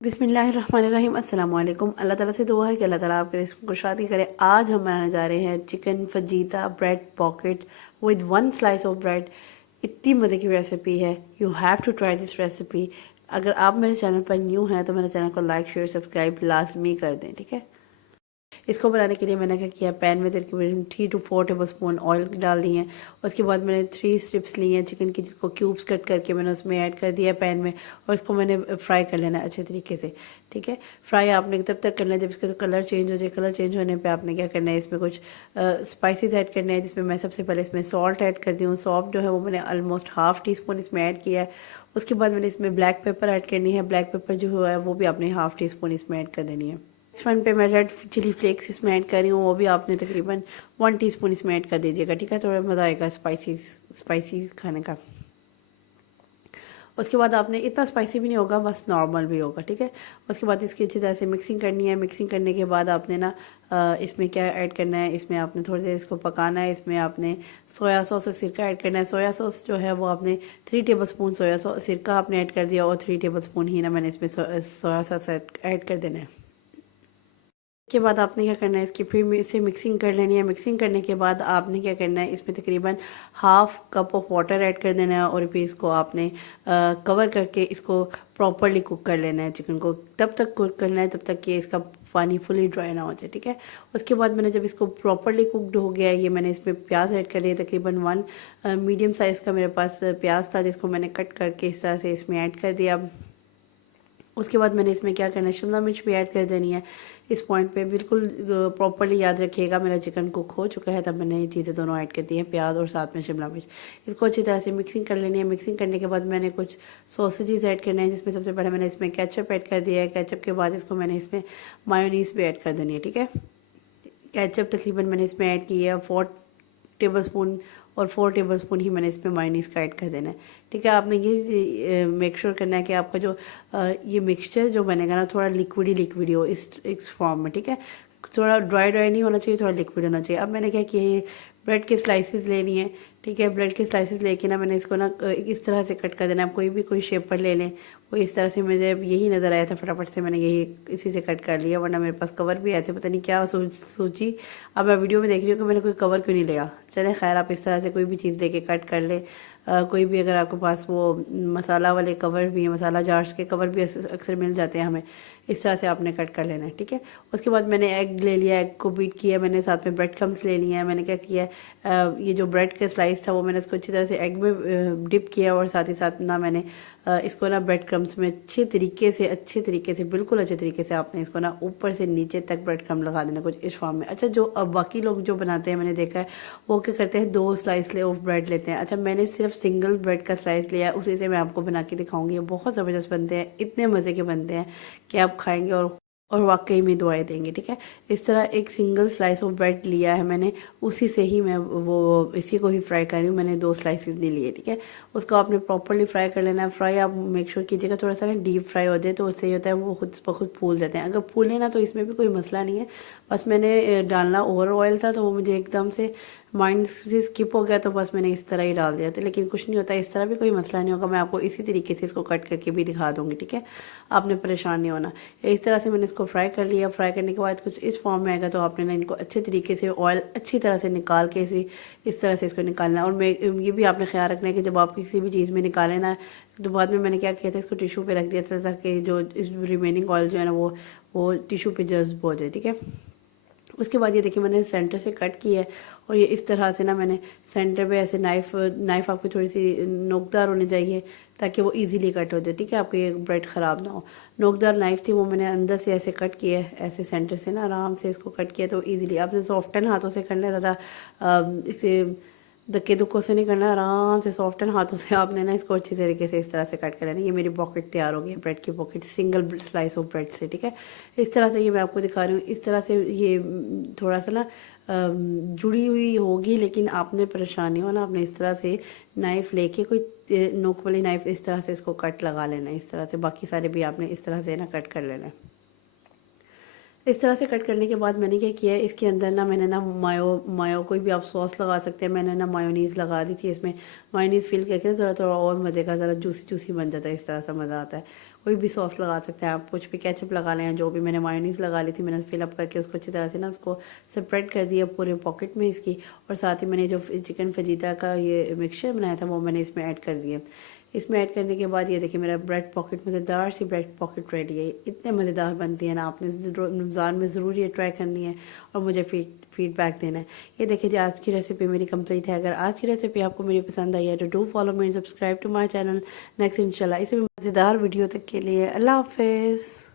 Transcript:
बिस्मिल्लाहिर्रहमानिर्रहीम अस्सलाम वालेकुम। अल्लाह ताला से दुआ है कि अल्लाह ताला आपके रिस्क को शादी करे। आज हम बनाने जा रहे हैं chicken fajita bread pocket with 1 slice of bread. इतनी मज़े की रेसिपी है, you have to try this recipe. अगर आप मेरे चैनल पर न्यू हैं तो मेरे चैनल को लाइक शेयर सब्सक्राइब लाजमी कर दें, ठीक है। इसको बनाने के लिए मैंने क्या किया, पैन में तकरीबन 3 to 4 टेबलस्पून ऑयल डाल दिए हैं। उसके बाद मैंने 3 स्ट्रिप्स ली हैं चिकन की, जिसको क्यूब्स कट करके मैंने उसमें ऐड कर दिया पैन में, और इसको मैंने फ्राई कर लेना है अच्छे तरीके से, ठीक है। फ्राई आपने तब तक करना है जब इसका कलर चेंज हो जाए। कलर चेंज होने पर आपने क्या करना है, इसमें कुछ स्पाइसेस ऐड करने हैं, जिसमें मैं सबसे पहले इसमें सॉल्ट ऐड कर दी हूँ। सॉल्ट जो है वो मैंने ऑलमोस्ट ½ टीस्पून इसमें ऐड किया है। उसके बाद मैंने इसमें ब्लैक पेपर ऐड करनी है। ब्लैक पेपर जो है वो भी आपने ½ टीस्पून इसमें ऐड कर देनी है। इस वन पे मैं रेड चिली फ्लेक्स इसमें ऐड कर रही हूँ, वो भी आपने तकरीबन 1 टीस्पून इसमें ऐड कर दीजिएगा, ठीक है। थोड़ा मज़ा आएगा स्पाइसी खाने का। उसके बाद आपने इतना स्पाइसी भी नहीं होगा, बस नॉर्मल भी होगा, ठीक है। उसके बाद इसकी अच्छी तरह से मिक्सिंग करनी है। मिक्सिंग करने के बाद आपने ना इसमें क्या ऐड करना है, इसमें आपने थोड़ी देर इसको पकाना है। इसमें आपने सोया सॉस और सिरका ऐड करना है। सोया सॉस जो है वो आपने 3 टेबलस्पून सोया सॉस सिरका आपने ऐड कर दिया, और 3 टेबलस्पून ही ना मैंने इसमें सोया सॉस ऐड कर देना है। के बाद आपने क्या करना है, इसकी फिर इसे मिक्सिंग कर लेनी है। मिक्सिंग करने के बाद आपने क्या करना है, इसमें तकरीबन ½ कप ऑफ वाटर ऐड कर देना है, और फिर इसको आपने कवर करके इसको प्रॉपरली कुक कर लेना है। चिकन को तब तक कुक करना है तब तक कि इसका पानी फुली ड्राई ना हो जाए, ठीक है। उसके बाद मैंने जब इसको प्रॉपरली कुकड हो गया है, ये मैंने इसमें प्याज ऐड कर दिया। तकरीबन 1 मीडियम साइज़ का मेरे पास प्याज था, जिसको मैंने कट करके इस तरह से इसमें ऐड कर दिया। उसके बाद मैंने इसमें क्या करना है, शिमला मिर्च भी ऐड कर देनी है। इस पॉइंट पे बिल्कुल प्रॉपर्ली याद रखिएगा, मेरा चिकन कुक हो चुका है तब मैंने ये चीज़ें दोनों ऐड कर दी हैं, प्याज और साथ में शिमला मिर्च। इसको अच्छी तरह से मिक्सिंग कर लेनी है। मिक्सिंग करने के बाद मैंने कुछ सॉसेजेस ऐड करने हैं, जिसमें सबसे पहले मैंने इसमें केचप ऐड कर दिया है। केचप के बाद इसको मैंने इसमें मायोनीज़ भी ऐड कर देनी है, ठीक है। केचप तकरीबन मैंने इसमें ऐड की है 4 टेबलस्पून, और 4 टेबलस्पून ही मैंने इसमें मायोनीज़ का ऐड कर देना है, ठीक है। आपने ये मेक श्योर करना है कि आपका जो ये मिक्सचर जो बनेगा ना, थोड़ा लिक्विडी हो इस फॉर्म में, ठीक है। थोड़ा ड्राई नहीं होना चाहिए, थोड़ा लिक्विड होना चाहिए। अब मैंने क्या किया, ये ब्रेड के स्लाइसेस लेनी है, ठीक है। ब्रेड के स्लाइसेस लेके ना मैंने इसको ना इस तरह से कट कर देना है। आप कोई शेप पर ले लें, कोई इस तरह से। मुझे यही नज़र आया था, फटाफट से मैंने यही इसी से कट कर लिया, वरना मेरे पास कवर भी आए थे। पता नहीं क्या सोची, अब मैं वीडियो में देख रही हूँ कि मैंने कोई कवर क्यों नहीं लिया। चले खैर, आप इस तरह से कोई भी चीज़ लेके कट कर ले। कोई भी अगर आपके पास वो मसाला वाले कवर भी हैं, मसाला जार्स के कवर भी अक्सर मिल जाते हैं हमें, इस तरह से आपने कट कर लेना है, ठीक है। उसके बाद मैंने एग ले लिया, एग को बीट किया मैंने, साथ में ब्रेड क्रम्स ले लिया है। मैंने क्या किया, ये जो ब्रेड का स्लाइस था वो मैंने इसको अच्छी तरह से एग में डिप किया, और साथ ही साथ ना मैंने इसको ना ब्रेड क्रम्स में अच्छे तरीके से बिल्कुल अच्छे तरीके से आपने इसको ना ऊपर से नीचे तक ब्रेड क्रम लगा देना, कुछ इस फॉर्म में। अच्छा, जो अब बाकी लोग जो बनाते हैं मैंने देखा है, वो क्या करते हैं, 2 स्लाइस ऑफ ब्रेड लेते हैं। अच्छा, मैंने सिर्फ सिंगल ब्रेड का स्लाइस लिया, उसी से मैं आपको बना के दिखाऊंगी। बहुत ज़बरदस्त बनते हैं, इतने मज़े के बनते हैं कि आप खाएंगे और वाकई में दुआएं देंगे, ठीक है। इस तरह एक सिंगल स्लाइस ऑफ ब्रेड लिया है मैंने, उसी से ही मैं वो इसी को ही फ्राई कर रही हूँ। मैंने 2 स्लाइसेस नहीं लिए, ठीक है। उसको आपने प्रॉपरली फ्राई कर लेना है। फ्राई आप मेक श्योर कीजिएगा थोड़ा सा ना डीप फ्राई हो जाए, तो उससे ये होता है वो खुद ब खुद फूल जाते हैं। अगर फूले ना तो इसमें भी कोई मसला नहीं है, बस मैंने डालना ओवर ऑयल था तो वो मुझे एकदम से माइंड से स्किप हो गया, तो बस मैंने इस तरह ही डाल दिया था। लेकिन कुछ नहीं होता, इस तरह भी कोई मसला नहीं होगा। मैं आपको इसी तरीके से इसको कट करके भी दिखा दूँगी, ठीक है। आपने परेशान नहीं होना। इस तरह से मैंने इसको फ्राई कर लिया। फ्राई करने के बाद कुछ इस फॉर्म में आएगा, तो आपने ना इनको अच्छे तरीके से ऑयल अच्छी तरह से निकाल के इस तरह से इसको निकालना है। और मैं ये भी आपने ख्याल रखना है कि जब आप किसी भी चीज़ में निकालें ना, तो बाद में मैंने क्या किया था, इसको टिशू पे रख दिया था, ताकि जो इस रिमेनिंग ऑयल जो है ना वो टिशू पे जज्ब हो जाए, ठीक है। उसके बाद ये देखिए मैंने सेंटर से कट किया है, और ये इस तरह से ना मैंने सेंटर पे ऐसे नाइफ़ आपकी थोड़ी सी नोकदार होनी चाहिए, ताकि वो इजीली कट हो जाए, ठीक है। आपकी ये ब्रेड ख़राब ना हो। नोकदार नाइफ़ थी, वो मैंने अंदर से ऐसे कट किया है, ऐसे सेंटर से ना आराम से इसको कट किया, तो ईज़िली आपने सॉफ्टन हाथों से करना है, ज़्यादा इसे धक्के दुक्कों से नहीं करना। आराम से सॉफ्टन हाथों से आपने ना इसको अच्छी तरीके से इस तरह से कट कर लेना। ये मेरी पॉकेट तैयार हो गई है, ब्रेड की pocket, single slice of bread से, ठीक है। इस तरह से ये मैं आपको दिखा रही हूँ। इस तरह से ये थोड़ा सा ना जुड़ी हुई होगी, लेकिन आपने परेशान नहीं होना। आपने इस तरह से नाइफ़ लेके, कोई नोक वाली नाइफ़, इस तरह से इसको कट लगा लेना है। इस तरह से बाकी सारे भी आपने इस तरह से ना कट कर लेना है। इस तरह से कट करने के बाद मैंने क्या किया है, इसके अंदर ना मैंने ना मायो कोई भी आप सॉस लगा सकते हैं। मैंने ना मायोनीज़ लगा दी थी इसमें। मायोनीज़ फिल करके ज़रा थोड़ा और मज़े का, ज़रा जूसी जूसी बन जाता है, इस तरह से मज़ा आता है। कोई भी सॉस लगा सकते हैं आप, कुछ भी केचप लगा लें, जो भी मैंने मायोनीज़ लगा ली थी मैंने फिलअप करके उसको अच्छी तरह से ना उसको स्प्रेड कर दिया पूरे पॉकेट में इसकी। और साथ ही मैंने जो चिकन फजीता का ये मिक्सचर बनाया था वो मैंने इसमें ऐड कर दिया। इसमें ऐड करने के बाद ये देखिए मेरा ब्रेड पॉकेट, मज़ेदार सी ब्रेड पॉकेट रेडी है। इतने मज़ेदार बनती है ना, आपने रमज़ान में ज़रूर ये ट्राई करनी है और मुझे फीडबैक देना है। ये देखिए जी आज की रेसिपी मेरी कंप्लीट है। अगर आज की रेसिपी आपको मेरी पसंद आई है तो do follow me and subscribe to my channel. Next इंशाल्लाह इसी मज़ेदार वीडियो तक के लिए अल्लाह हाफिज़।